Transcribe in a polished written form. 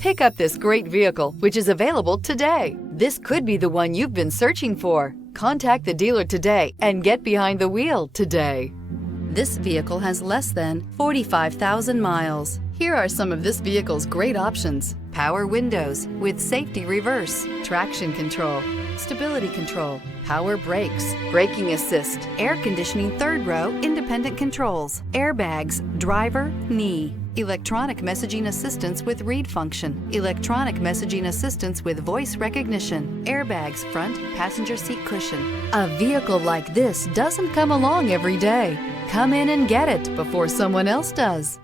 Pick up this great vehicle, which is available today. This could be the one you've been searching for. Contact the dealer today and get behind the wheel today. This vehicle has less than 45,000 miles. Here are some of this vehicle's great options: power windows with safety reverse, traction control, stability control, power brakes, braking assist, air conditioning third row independent controls, airbags, driver, knee, electronic messaging assistance with read function, electronic messaging assistance with voice recognition, airbags front passenger seat cushion. A vehicle like this doesn't come along every day. Come in and get it before someone else does.